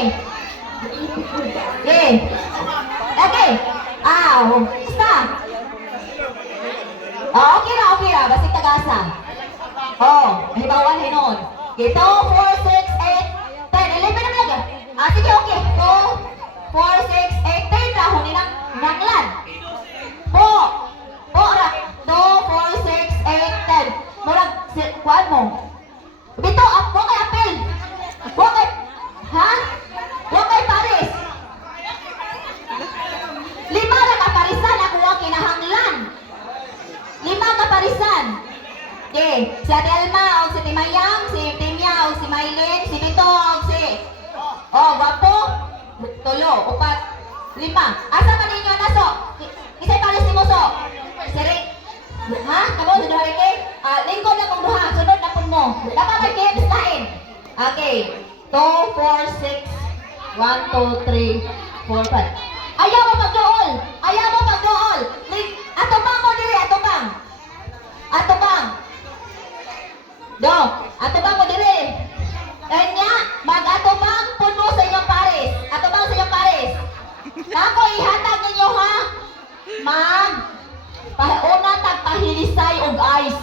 Okay. Okay. Basta. Okay na. Basig tagasa. Hibawan hinon. Okay, 2, 4, 6, 8, 10, 11 na lang. Sige, okay. 2, 4, 6, 8, 10. Tahon ni nanglan. Po, ra. 2, 4, 6, 8, 10. Murag, kuhaan mo. Bito, mo kay apel. Huwag kay Paris. 5 na kaparisan ako ang kinahanglan. 5 kaparisan. Okay, si Ate Elma, o si Timayang, si Timya, o si Maylin, si Bito, o si... Wapo. 3, 4, 5. Asa man ninyo naso? Isa'y Paris ni Moso. Siri. Kamo, duduha rin kay? Lingkod na kong duha. Sunod na po mo. Dapat may games lain. Okay. 2, 4, 6, 1, 2, 3, 4, 5. Ayaw mo pagdool! Atubang mo diri, atubang! Atubang mo diri! Kanya, mag-atubang pun mo sa inyong pares. Atubang sa inyong pares. Nako, ihatag ninyo ha! Una tagpahilisay og ice.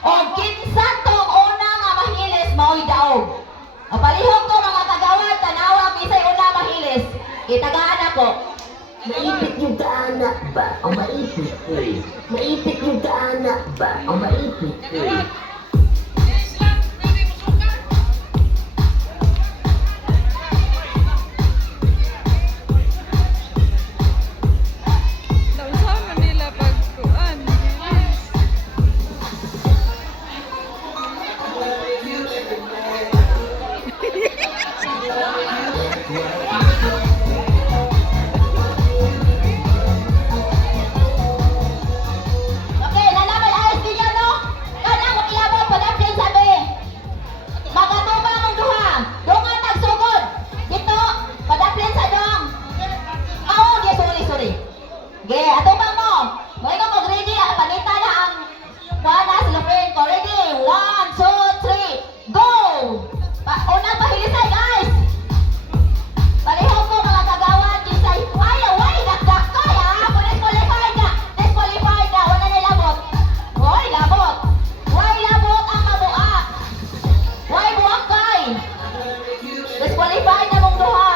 O kinsa tong una nga mahilis, mao'y daog. Palihog ko mga kagawad, tanawa, bisay una mahilis. Itagaan ako. Maipit yung kaanak ba? O maipit eh. Maipit yung kaanak ba? O maipit eh. Nausama nila pagkuan. Okay, nalaman ayos din yan, no? Kanang makilabot, padapin sabi. Magatubang ang duha. Doon nga tagsugod. Dito, padapin sa dong. Sorry. Okay, atubang mo. Mga ikaw mag-ready, panita na ang kuana sa lupin ko. Ready? 1, 2, 3, go! Unang pahilisay, guys! Palihog ko mga kagawan, disay. Why, nagdakay ha? Disqualified na, wala na labot. Why labot ang mabuak. Why buak kay? Disqualified na mong duha.